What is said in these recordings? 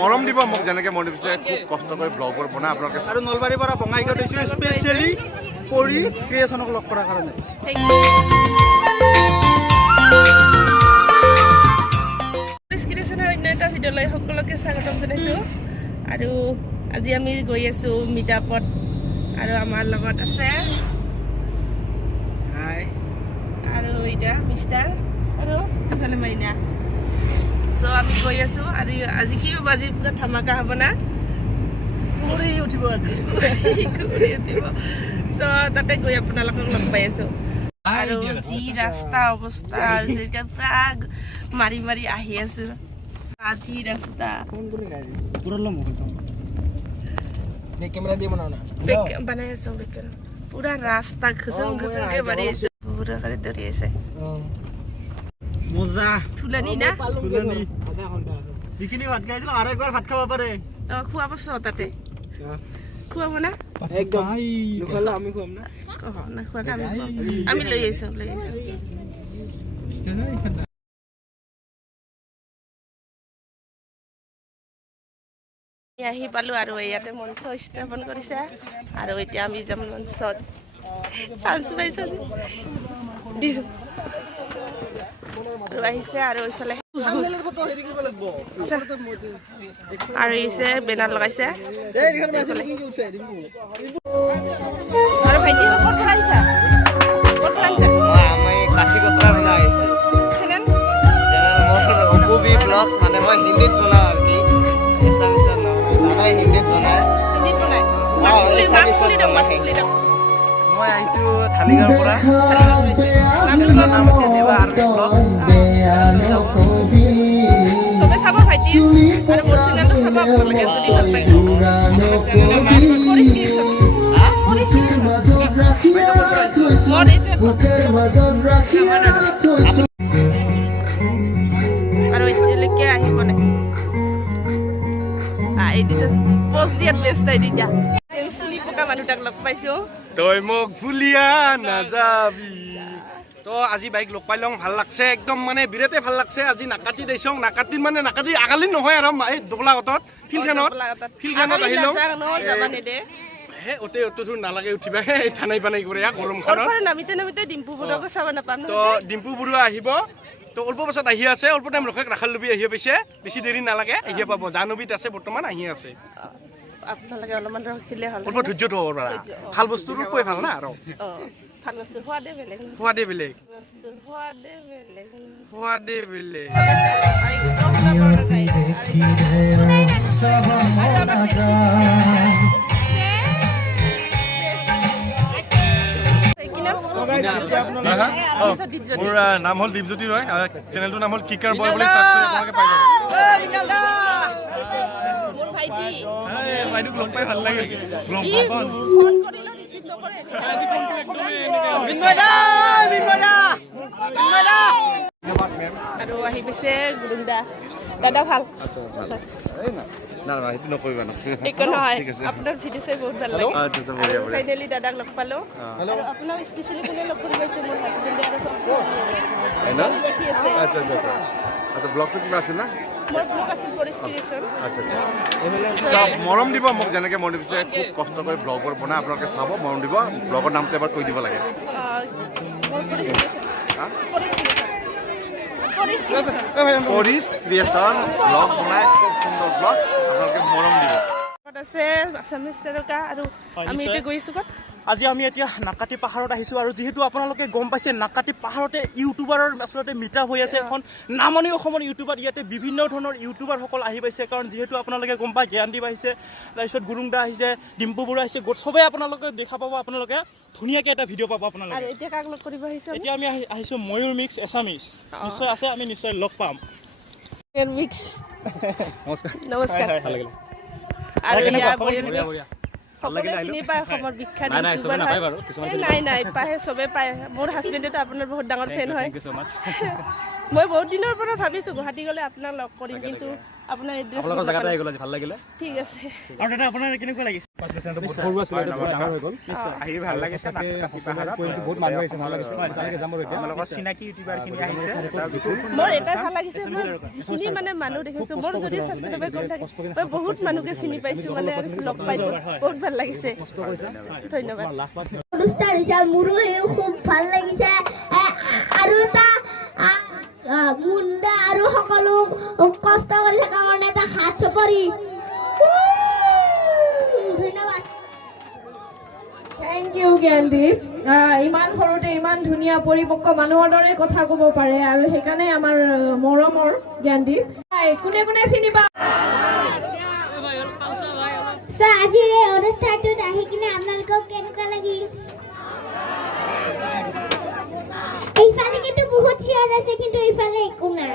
মৰম দিব মোক যেনেকৈ মৰম দিছে খুব কষ্ট কৰি ব্লগৰ বনাই আপোনালোকে আৰু নলবাৰীৰ পৰা বঙাইগাঁৱত দিছোঁ স্পেচিয়েলি পৰি ক্ৰিয়েশ্যনক লগ কৰাৰ কাৰণে অন্য এটা ভিডিঅ'লৈ সকলোকে স্বাগতম জনাইছোঁ আৰু আজি আমি গৈ আছোঁ মিটআপত আৰু আমাৰ লগত আছে আৰু এতিয়া মিষ্টাৰ আৰু ইফালে মাইনা চ' আমি গৈ আছোঁ আৰু আজি কি হ'ব আজি পুৰা ধামাকা হ'ব না কৰি উঠিব আজি চ' তাতে গৈ আপোনালোকক লগ পাই আছোঁ আৰু যি ৰাস্তা অৱস্থা পুৰা মাৰি মাৰি আহি আছোঁ আজি ৰাস্তা বনাই আছোঁ পুৰা ৰাস্তা ঘুচুং ঘুচুংকে মাৰি আছোঁ পুৰা কৰি দৌৰি আছে মজা থুলানি না যিখিনি ভাত খাইছিলোঁ আৰু একবাৰ ভাত খাব পাৰে অঁ খুৱাব চ তাতে খুৱাব না একদম নোখোৱালে আমি খুৱাম না নাখোৱালে আমি খুৱাম আমি লৈ আহিছোঁ আহি পালোঁ আৰু ইয়াতে মঞ্চ স্থাপন কৰিছে আৰু এতিয়া আমি যাম মঞ্চত চান্স পাইছোঁ দিছোঁ আৰু আহিছে আৰু এইফালে আৰু আহিছে বেনাৰ লগাইছে আৰু ভাইটি ক'ত আহিছা আমি কাশীকতৰা পৰা আহিছোঁ চেনেল মোৰ অপুবি ব্লগছ মানে মই হিন্দীত বনাওঁ আৰু কি এছামিছত নহয় হিন্দীত বনাই মই আহিছোঁ ধালিগাঁৱৰ পৰা নাম হৈছে দেৱা আৰ্মি ব্লগ চবে চাব ভাইটি আৰু মোৰ চেনেলটো চাব আপোনালোকে যদি ভাল পায় আৰু এতিয়ালৈকে আহিব নাই এইটো পোষ্ট দিয়াত বেষ্ট আইডিয়া চিনি পকা মানুহটাক লগ পাইছোঁ তই মোক ভুলিয়া নাযাবি তো আজি বাইক লগ পাই লওঁ ভাল লাগছে একদম মানে বিৰাটেই ভাল লাগছে আজি নাকাটি দিছোঁ নাকাটি মানে নাকাটি আগালি নহয় আৰু এই দবলাঘাটত ফিল্ডখনত আহি লওঁ হে অতে অতটো নালাগে উঠিবা হে ঠানাই পানাই কৰে গৰমখনত নামিতে ডিম্পু বৰুৱাকো চাব নাপাম তো ডিম্পু বৰুৱা আহিব তো অল্প পাছত আহি আছে অল্প টাইম ৰখে ৰাখাল লবি আহি পাইছে বেছি দেৰি নালাগে আহি পাব জাহ্নবীত আছে বৰ্তমান আহি আছে আপোনালোকে অলপমান ৰখিলে হ'ল অল্প ধৈৰ্য থ'ব পৰা ভাল বস্তু ৰূপই ভাল না আৰু ভাল বস্তু সোৱাদে বেলেগ সোৱাদে বেলেগ মোৰ নাম হ'ল দীপজ্যোতি ৰয় চেনেলটোৰ নাম হ'ল কিকাৰ বয় বুলি চাৰ্চ কৰি আপোনালোকে পাই যাব বাইদেউক লগ পাই ভাল লাগিল আৰু আহি পিছে গুৰুন্দা দাদা ভাল একো নহয় আপোনাৰ ভিডিঅ' চাই বহুত ভাল লাগে ফাইনেলি দাদাক লগ পালোঁ আৰু আপোনাক স্পেচিয়েলি কোনে লগ কৰি পাইছে মোৰ হাজবেণ্ডে আৰু দেখি আছে আচ্ছা ব্লগটো কিবা আছিল না মোৰ ব্লগ আছিল ফৰেষ্ট ক্ৰিয়েশ্যন চব মৰম দিব মোক যেনেকৈ মৰম দিছে খুব কষ্ট কৰি ব্লগৰ বনাই আপোনালোকে চাব মৰম দিব ব্লগৰ নামটো এবাৰ কৈ দিব লাগে ফৰেষ্ট ক্ৰিয়েশ্যন ব্লগ বনাই খুব সুন্দৰ ব্লগ আপোনালোকে মৰম দিব আছে আছামিজ তাৰকা আৰু আমি এতিয়া গৈ আছোঁ ক'ত আজি আমি এতিয়া নাকাটি পাহাৰত আহিছোঁ আৰু যিহেতু আপোনালোকে গম পাইছে নাকাটি পাহাৰতে ইউটিউবাৰৰ আচলতে মিটআপ হৈ আছে এখন নামনি অসমৰ ইউটিউবাৰ ইয়াতে বিভিন্ন ধৰণৰ ইউটিউবাৰসকল আহি পাইছে কাৰণ যিহেতু আপোনালোকে গম পায় জ্ঞানদীপ আহিছে তাৰপিছত গুৰুংদা আহিছে ডিম্পু বৰুৱা আহিছে চবেই আপোনালোকে দেখা পাব আপোনালোকে ধুনীয়াকৈ এটা ভিডিঅ' পাব আপোনালোকে আৰু এতিয়া কাক লগ কৰিব আহিছে এতিয়া আমি আহিছোঁ ময়ূৰ মিক্স এছামিজ নিশ্চয় আছে আমি নিশ্চয় লগ পাম মিক্স নমস্কাৰ আৰু সকলোৱে চিনি পায় অসমৰ বিখ্যাত নাই পায় চবে পায় মোৰ হাজবেণ্ডেতো আপোনাৰ বহুত ডাঙৰ ফেন হয় মই বহুত দিনৰ পৰা ভাবিছোঁ গুৱাহাটী গ'লে আপোনাক লগ কৰিম, কিন্তু আপোনাৰ এড্ৰেছ জেগাতে আহি গ'ল আজি ভাল লাগিলে। ঠিক আছে। আৰু দাদা আপোনাৰ কেনেকুৱা লাগিছে? আহি ভাল লাগিছে, বহুত মানুহ আহিছে, ভাল লাগিছে। আপোনালোকৰ চিনাকি ইউটিউবাৰখিনি আহিছে। মোৰ এটাই ভাল লাগিছে, মই যিখিনি মানে মানুহ দেখিছোঁ, মোৰ যদি ছাবস্ক্ৰাইবাৰ কম থাকে, মই বহুত মানুহকে চিনি পাইছোঁ, মানে লগ পাইছোঁ, বহুত ভাল লাগিছে। ধন্যবাদ। অনুষ্ঠান হৈছে মোৰো খুব ভাল লাগিছে, আৰু এটা মুণ্ডা আৰু সকলো কষ্ট কৰি থকা কাৰণে এটা হাত চাপৰি ধন্যবাদ। Thank you Gyandeep. ইমান সৰুতে ইমান ধুনীয়া পৰিপক্ক মানুহৰ দৰে কথা ক'ব পাৰে, আৰু সেইকাৰণে আমাৰ মৰমৰ জ্ঞানদীপ। কোনে কোনে চিনি পায়? আজিৰ এই অনুষ্ঠানটোত আহি কিনে আপোনালোকক কেনেকুৱা লাগিল? এইফালে কিন্তু বহুত চিয়াৰ আছে, কিন্তু এইফালে একো নাই।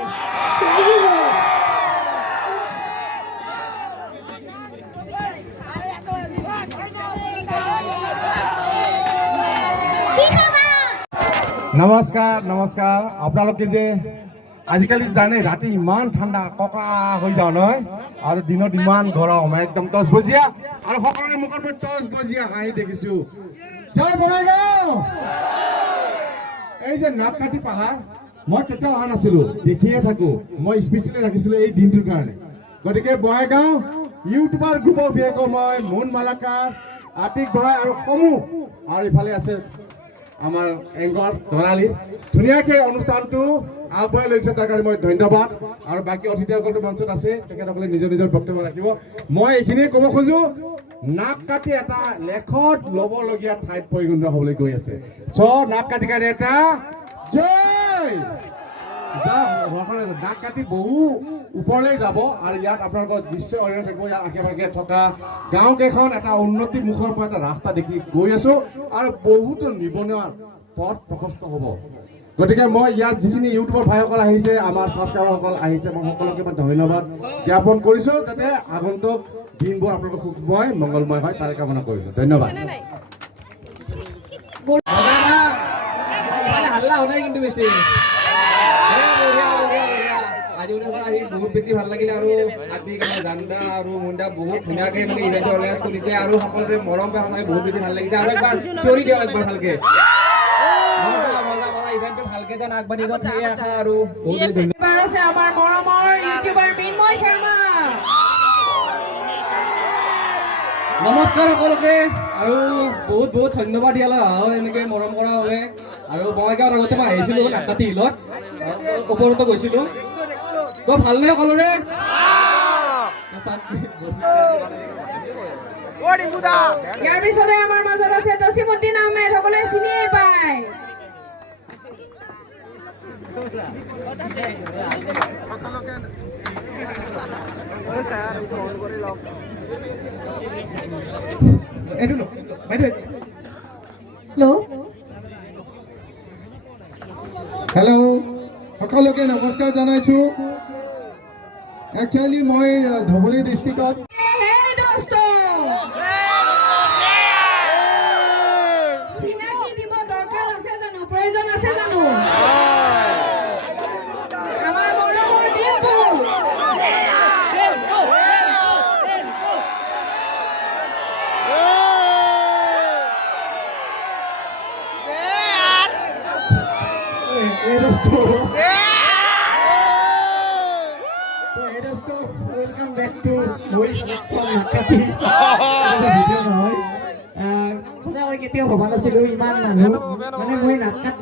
নমস্কাৰ নমস্কাৰ। আপোনালোকে যে আজিকালি জানে ৰাতি ইমান ঠাণ্ডা ককা হৈ যাওঁ নহয়, আৰু দিনত ইমান গৰম, একদম তচবজীয়া, আৰু সকলোৰে মুখৰ পৰা তচবজীয়া হাঁহি দেখিছো। জয় বঙাইগাঁও। এই যে নাপকাটি পাহাৰ, মই কেতিয়াও অহা নাছিলো, দেখিয়ে থাকো। মই স্পেচিয়েলি ৰাখিছিলো এই দিনটোৰ কাৰণে। গতিকে বঙাইগাঁও ইউটিউবাৰ গ্ৰুপৰ বিশেষকৈ মই মুন মালাকাৰ, আতিক ভাই আৰু সমূহ, আৰু ইফালে আছে আমাৰ এংকৰ ধৰালি, ধুনীয়াকৈ অনুষ্ঠানটো আগবঢ়াই লৈছে, তাৰ কাৰণে মই ধন্যবাদ। আৰু বাকী অতিথিসকলটো মঞ্চত আছে, তেখেতসকলে নিজৰ নিজৰ বক্তব্য ৰাখিব। মই এইখিনিয়ে ক'ব খোজো, নাপকাটি এটা লেখত ল'বলগীয়া ঠাইত পৰিগণিত হ'বলৈ গৈ আছে। নাপকাটি কাৰণে এটা জয়। নাপকাটি বহু ওপৰলৈ যাব, আৰু ইয়াত আপোনালোকৰ নিশ্চয় অৰিহণা থাকিব। ইয়াৰ আশে পাশে থকা গাঁওকেইখন এটা উন্নতি মুখৰ পৰা এটা ৰাস্তা দেখি গৈ আছো, আৰু বহুতো নিবনুৱা পথ প্ৰশস্ত হ'ব। গতিকে মই ইয়াত যিখিনি ইউটিউবৰ ভাইসকল আহিছে, আমাৰ ছাবস্ক্ৰাইবাৰসকল আহিছে, মই সকলোকে মই ধন্যবাদ জ্ঞাপন কৰিছোঁ, যাতে আগন্তুক দিনবোৰ আপোনালোকৰ সুখময় মংগলময় হয়, তাৰে কামনা কৰিছোঁ। ধন্যবাদ। হাল্লা হোৱা নাই কিন্তু বেছি। আজি আহি বহুত বেছি ভাল লাগিলে, আৰু আজি জান্দা আৰু মুণ্ডা বহুত ধুনীয়াকৈ মানে ইভেণ্ট অৰ্গেনাইজ কৰিছে, আৰু সকলোৰে মৰম সঁচাকৈ বহুত বেছি ভাল লাগিছে। আৰু একবাৰ চিঞৰি দিয়ক একবাৰ ভালকে, ইভেণ্টটো ভালকে যেন আগবাঢ়ি যাওক, সেয়ে আশা। আৰু এবাৰ আছে আমাৰ মৰমৰ ইউটিউবাৰ মৃন্ময় শৰ্মা। নমস্কাৰ সকলোকে, আৰু বহুত বহুত ধন্যবাদ ইয়ালৈ অহা এনেকৈ মৰম কৰাৰ বাবে। আৰু বঙাইগাঁৱত আগতে মই আহিছিলোঁ নাকাটি হিলত, ওপৰতো গৈছিলোঁ। তো ভালনে সকলোৰে? ইয়াৰ পিছতে আমাৰ মাজত আছে তছিমুদ্দিন আহমেদ, সকলোৱে চিনিয়ে পায়। হেল্ল', সকলোকে নমস্কাৰ জনাইছোঁ। একচুৱেলি মই ধুবুৰী ডিষ্ট্ৰিক্টত চিনাকি দিব দৰকাৰ আছে জানো, প্ৰয়োজন আছে জানো? আমাৰ মৰমৰ ডিম্পু। ওয়েলকাম ব্যাক টু নাকাটি ভিডিঅ' নহয়। সঁচাকৈ কেতিয়াও ভবা নাছিলোঁ ইমান মানুহ, মানে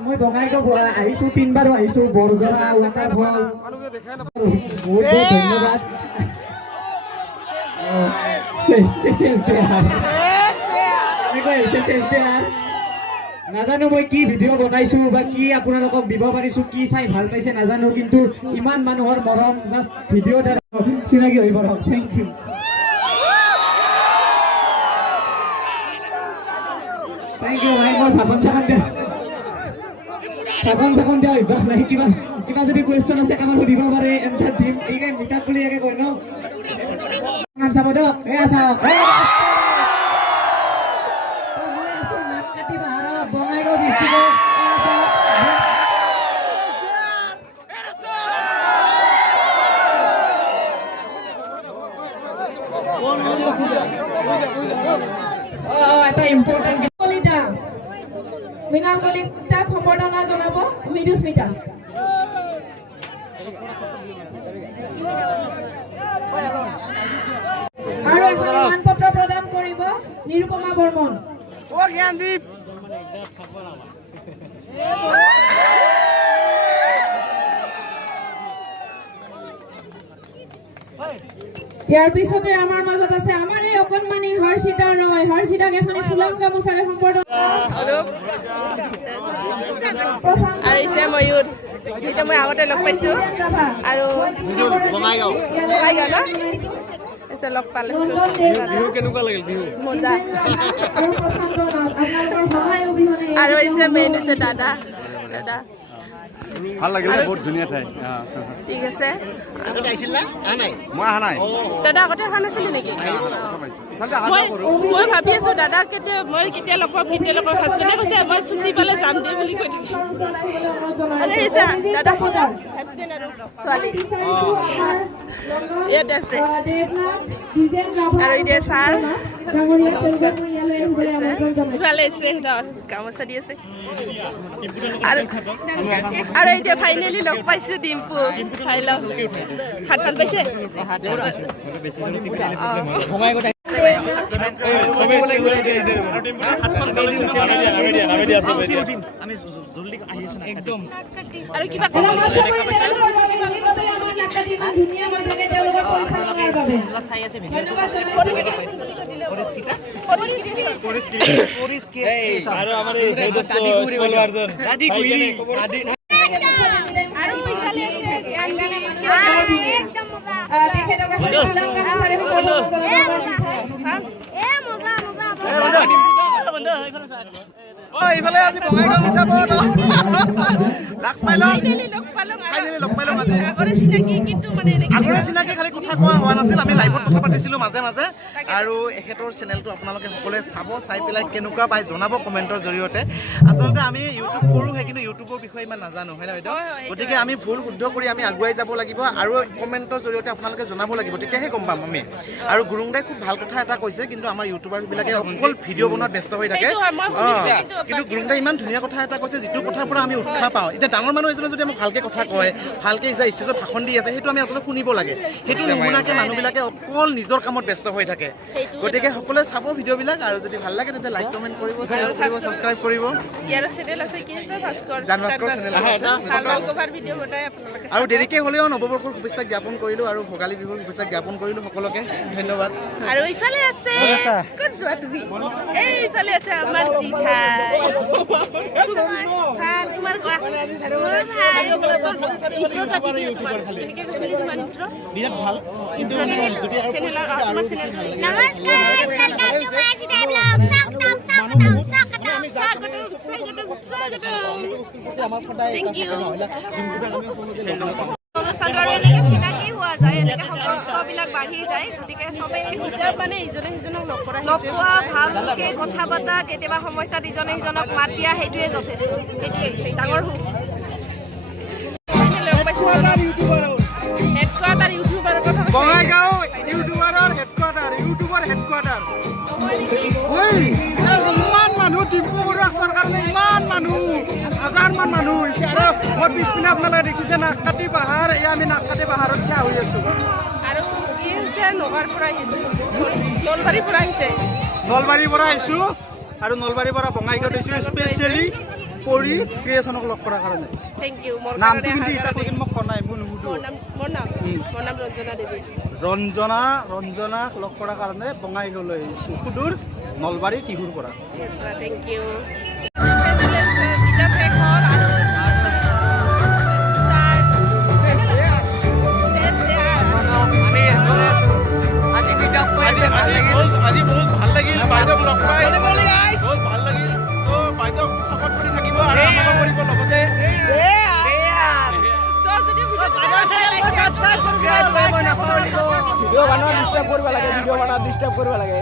মই বঙাইগাঁও আহিছোঁ, 3 বাৰ আহিছোঁ, বৰজৰা ৱাটাৰফল। বহুত বহুত ধন্যবাদ। নাজানো মই কি ভিডিঅ' বনাইছোঁ বা কি আপোনালোকক দিব পাৰিছোঁ, কি চাই ভাল পাইছে নাজানো, কিন্তু ইমান মানুহৰ মৰম, জাষ্ট ভিডিঅ' দ্বাৰা চিনাকি হৈ পৰক। Thank U. থেংক ইউ ভাই। মোৰ ভাবন চাকন দিয়া অভ্যাস নাই। কিবা যদি কুৱেশ্যন আছে কাৰোবাক সুধিব পাৰে, এনচাৰ দিম। এইকে মিতাক বুলি একে কয় ন, নাম চাব দিয়ক। এয়া চাওক, মই আছোঁ নাপকাটি পাহাৰত, বঙাইগাঁও ডিষ্ট্ৰিক্টত। এটা ইম্পৰ্টেণ্ট কলিতা মৃণাল কলিতাক সম্বৰ্ধনা জনাব মৃদুস্মিতা আৰু এখন মানপত্ৰ প্ৰদান কৰিব নিৰুপমা বৰ্মন ইয়াৰ পিছতে আমাৰ মাজত আছে আমাৰ এই অকণমানি হৰ্ষিতা ৰয় হৰ্ষিতাক এখনি ফুলাম গামোচাৰে সম্বৰ্ধনা আৰু ইছে ময়ূৰ এটা মই আগতে লগ পাইছো আৰু বঙাইগাঁও ন এসে লগ পালে বিহু কেনেকুৱা লাগিল বিহু মজা আৰু ইছে মেইন হৈছে দাদা ভাল লাগিল বহুত ধুনীয়া ঠাই ঠিক আছে মই অহা নাই দাদা আগতে অহা নাছিলে নেকি মই ভাবি আছো দাদা মই কেতিয়া লগ পাম হাজবেণ্ডে কৈছে মই ছুটি পালে যাম দে বুলি কৈ থাকিম দাদা হাজবেণ্ড আৰু ছোৱালী ইয়াতে আছে আৰু এতিয়া ছাৰ ভালে আছে গামোচা দি আছে আৰু এতিয়া ফাইনেলি লগ পাইছো ডিম্পু খাই লওক হাত ভাল পাইছে আৰু কিবা আৰু আমাৰ এই এইফালে আজি বঙাইগাঁও মিঠা বৰ লগ পাইলো আগৰে চিনাকি কিন্তু মানে আগৰে চিনাকি খালি কথা কোৱা হোৱা নাছিল আমি লাইভত কথা পাতিছিলো মাজে মাজে আৰু এখেতৰ চেনেলটো আপোনালোকে সকলোৱে চাব চাই পেলাই কেনেকুৱা পাই জনাব কমেণ্টৰ জৰিয়তে আচলতে আমি ইউটিউব কৰোঁ কিন্তু ইউটিউবৰ বিষয়ে ইমান নাজানো হয় না বাইদেউ গতিকে আমি ভুল শুদ্ধ কৰি আমি আগুৱাই যাব লাগিব আৰু কমেণ্টৰ জৰিয়তে আপোনালোকে জনাব লাগিব তেতিয়াহে গম পাম আমি আৰু গুৰুংদাই খুব ভাল কথা এটা কৈছে কিন্তু আমাৰ ইউটিউবাৰবিলাকে অকল ভিডিঅ' বনোৱাত ব্যস্ত হৈ থাকে কিন্তু গুৰুংদাই ইমান ধুনীয়া কথা এটা কৈছে যিটো কথাৰ পৰা আমি উৎসাহ পাওঁ এতিয়া ডাঙৰ মানুহ এজনে যদি আমাক ভালকৈ কথা কয় ভালকৈ ষ্টেজত ভাষণ দি আছে সেইটো আমি আচলতে শুনিব লাগে সেইটো নুশুনাকৈ মানুহবিলাকে অকল নিজৰ কামত ব্যস্ত হৈ থাকে গতিকে সকলোৱে চাব ভিডিঅ'বিলাক আৰু যদি ভাল লাগে তেতিয়া লাইক কমেণ্ট কৰিব শ্বেয়াৰ কৰিব ছাবস্ক্ৰাইব কৰিব ইয়াৰ চেনেল আছে কি আছে ভাস্কৰ চেনেল আৰু দেৰিকৈ হ'লেও নৱবৰ্ষৰ শুভেচ্ছা জ্ঞাপন কৰিলোঁ আৰু ভোগালী বিহুৰ শুভেচ্ছা জ্ঞাপন কৰিলোঁ সকলোকে ধন্যবাদ আৰু ইফালে আছে ক'ত যোৱা তুমি এইফালে আছে আমাৰ জিঠাই ভাল তোমাৰ কোৱা বিৰাট ভাল কিন্তু চিনাকি হোৱা যায় এনেকে সম্পৰ্কবিলাক বাঢ়ি যায় গতিকে চবেই মানে ইজনে সিজনক লগ পোৱা ভালকে কথা পতা কেতিয়াবা সমস্যাত ইজনে সিজনক মাত দিয়া সেইটোৱে যথেষ্ট সেইটোৱে ডাঙৰ সুখ হেডকোৱাৰ্টাৰ ইউটিউবাৰৰ কথা বঙাইগাঁও ইউটিউবাৰৰ ইউটিউবৰ হেডকোৱাৰ্টাৰ ইমান মানুহ ডিম্পু বৰুৱাক চৰকাৰলৈ ইমান মানুহ হাজাৰমান মানুহ হৈছে আৰু মই পিছপিনে আপোনালোকে দেখিছে নাককাটি পাহাৰ এয়া আমি নাককাটি পাহাৰত থিয় হৈ আছোঁ আৰু কি হৈছে নগাঁৱৰ পৰা নলবাৰীৰ পৰা আহিছে নলবাৰীৰ পৰা আহিছোঁ আৰু নলবাৰীৰ পৰা বঙাইগাঁৱত আহিছোঁ স্পেচিয়েলি পৰি ক্ৰিয়েশ্যনক লগ কৰাৰ কাৰণে থেংক ইউ নামটো কিন্তু এতিয়া কৈ মোক কোৱা নাই মই নুসুধো মোৰ নাম ৰঞ্জনা দেৱী ৰঞ্জনাক লগ কৰাৰ কাৰণে বঙাইগাঁৱলৈ আহিছোঁ সুদূৰ নলবাৰী টিহুৰ পৰা থেংক ইউ আজি বহুত ভাল লাগিল বাইদেউক লগ পাই বহুত ভাল লাগিল তো বাইদেউক ছাপৰ্ট কৰি থাকিব আৰু আমাকো কৰিব লগতে ভিডিঅ' বনোৱা ডিষ্টাৰ্ব কৰিব লাগে